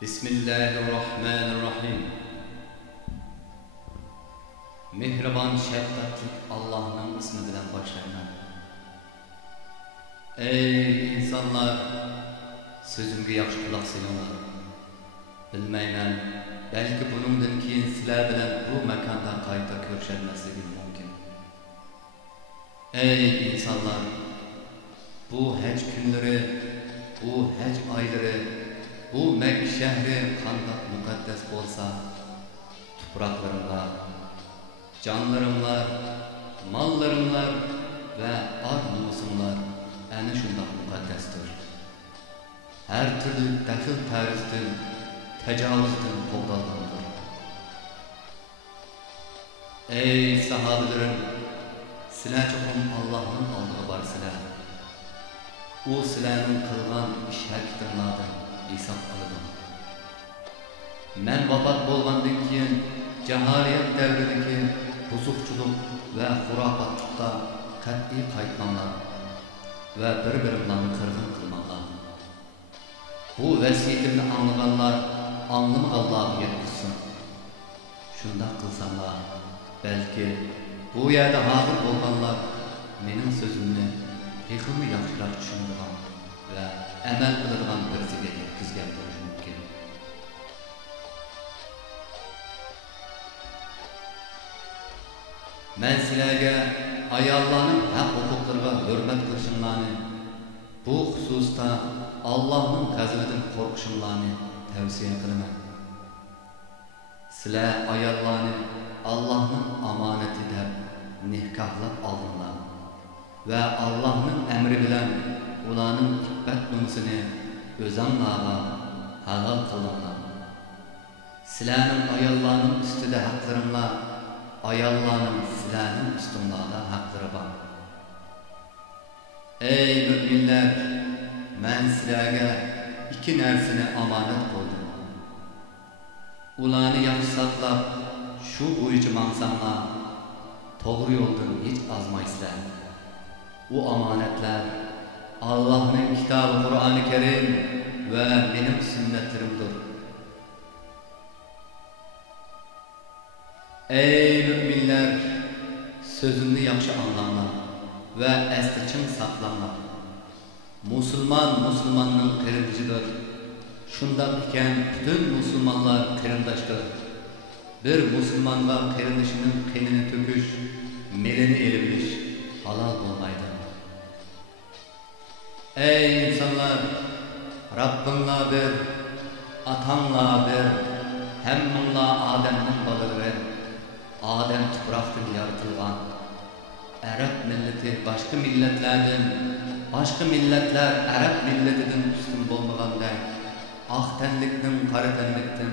Bismillahirrahmanirrahim. Mehriban şefkatlik Allah'ın ismi bilen başlayman. Ey insanlar, sözümge yaxşı kulak sayınlar. Bilmeymen, belki bunundan keyin sizler bilen bu mekanda qayta görüşülmesligim mümkün. Ey insanlar, bu hac günleri, bu hac ayları, bu Mekke şehri qandoq mukaddes bolsa, tuproqlarimlar, canlarımlar, mallarımlar ve ar-nomusumlar ana shundoq mukaddesdir. Her türlü daxil tarifdan, tecavüzden to'xtalgandir. Ey sahabilerim, sizlar çoxum Allah'ın oldiga borsizlar. O sizlarning qilgan ish harakatlardan hisob oladi. Men vafot bo'lgandan keyin jaholiyat davridagi buzuqchilik va xurofotlikqa qat'iy qaytmanglar va bir-biringlarni qirg'in qilmanglar. Bu vasiyatimni anglaganlar anglamaganlarga yetkazsin. Shundoq qilsanglar, balki bu yerda hozir bo'lganlar mening so'zimni texmi yaxshiroq tushunadigan va amal qiladigan birisiga yetkazgan bo'lishi mumkin. Men sizlarga ayollarning haq-huquqlariga hurmat qilishinglarni, bu xususda Allohning g'azabidan qo'rqishinglarni tavsiya qilaman. Sizlar ayollarni Allohning omonati deb nikohlab oldinglar ve Allah'ın emri bilen ulanın iffet nümsini özanlarga halal kılınlar. Sizlerinin ayollarının üstüde haklarımla, ayollarının sizlerinin üstünlerde hakları var. Ey müminler, ben sizlerge iki nersini amanet koydum. Ulanı yaxşı saklap, şu boyucu mansanlar, doğru yoldan hiç azmaysizlar. Bu amanetler Allah'ın kitabı Kur'an-ı Kerim ve benim sünnetlerimdir. Ey müminler, sözümü yaxşı anlamlar ve esliçin saklanlar. Musulmanın kırımcıdır. Şundan iken bütün Müslümanlar kırımdaştır. Bir Müslümanla kırımdaşının kenini töküş, melini elimmiş, halal olmaydı. Ey insanlar, Rabbinla bir, atanla bir, hemminla Adem'nin balığı, Adem tuproqdan yaratılgan. Arap milleti başka milletlerden, başka milletler Arap milletinden üstün bolmaganda, ak tenlikten, kara tenlikten,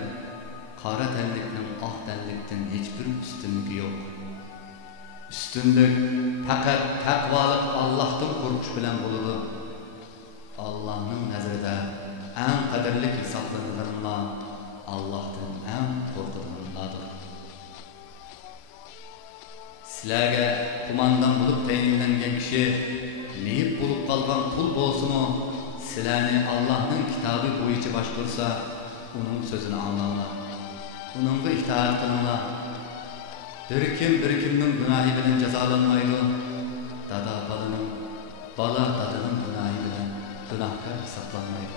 kara tenlikten, ak tenlikten hiçbir üstünlüğü yok. Üstünlük fakat takvalık Allah'tan korkuş bilen buludu. Allah'ın nazarında en kaderlik hesaplanılanlar Allah'tan en korkulanlardır. Sizlerge kumandan bulup teyinlengen kişi neyip bulup kalgan kul bolsumu, sizlerni Allah'ın kitabı boyunca başvursa onun sözünü anlamlar. Onunla itaat kılınlar. Bir kimnin günahı bilen cezalanmaydı. Dada balının, bala dadının günahı bilen günahkar hesaplanmaydı.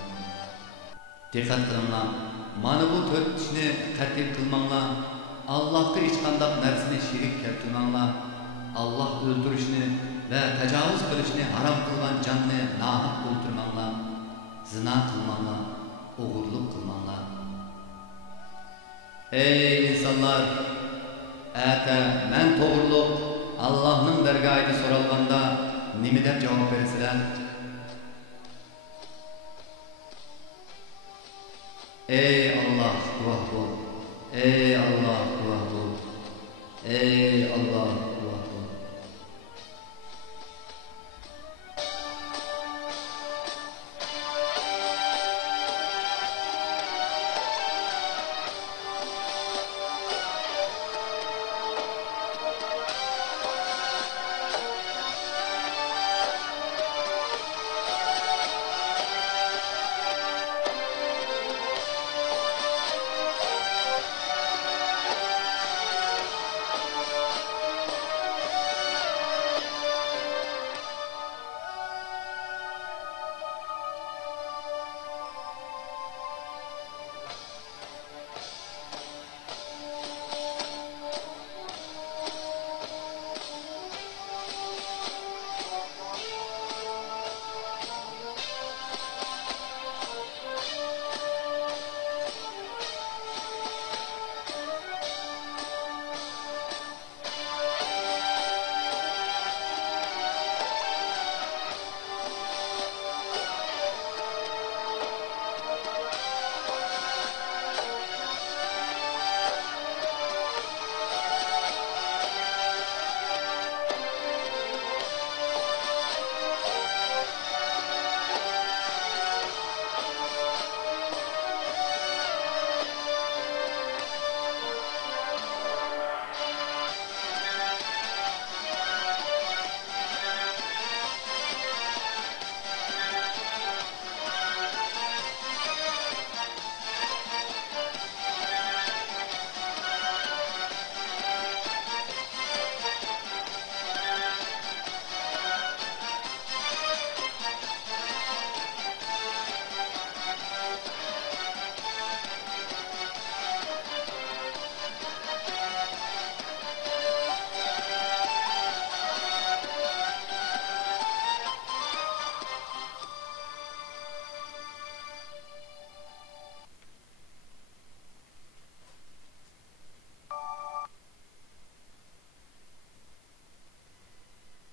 Dikkat kılınlar. Mana bu dört işini katip kılmanlar. Allah'ı hiç kandak nersine şirik keltirmanlar. Allah öldürüşünü ve tecavüz kılışını haram kılgan canını nahak öldürmanlar. Zina kılmanlar, oğurluk kılmanlar. Ey insanlar! Ete men toğurluq Allah'ın dergahıydı soralganda nimi dep cevap verirsiler? Ey Allah kuvah bol! Ey Allah kuvah bol! Ey Allah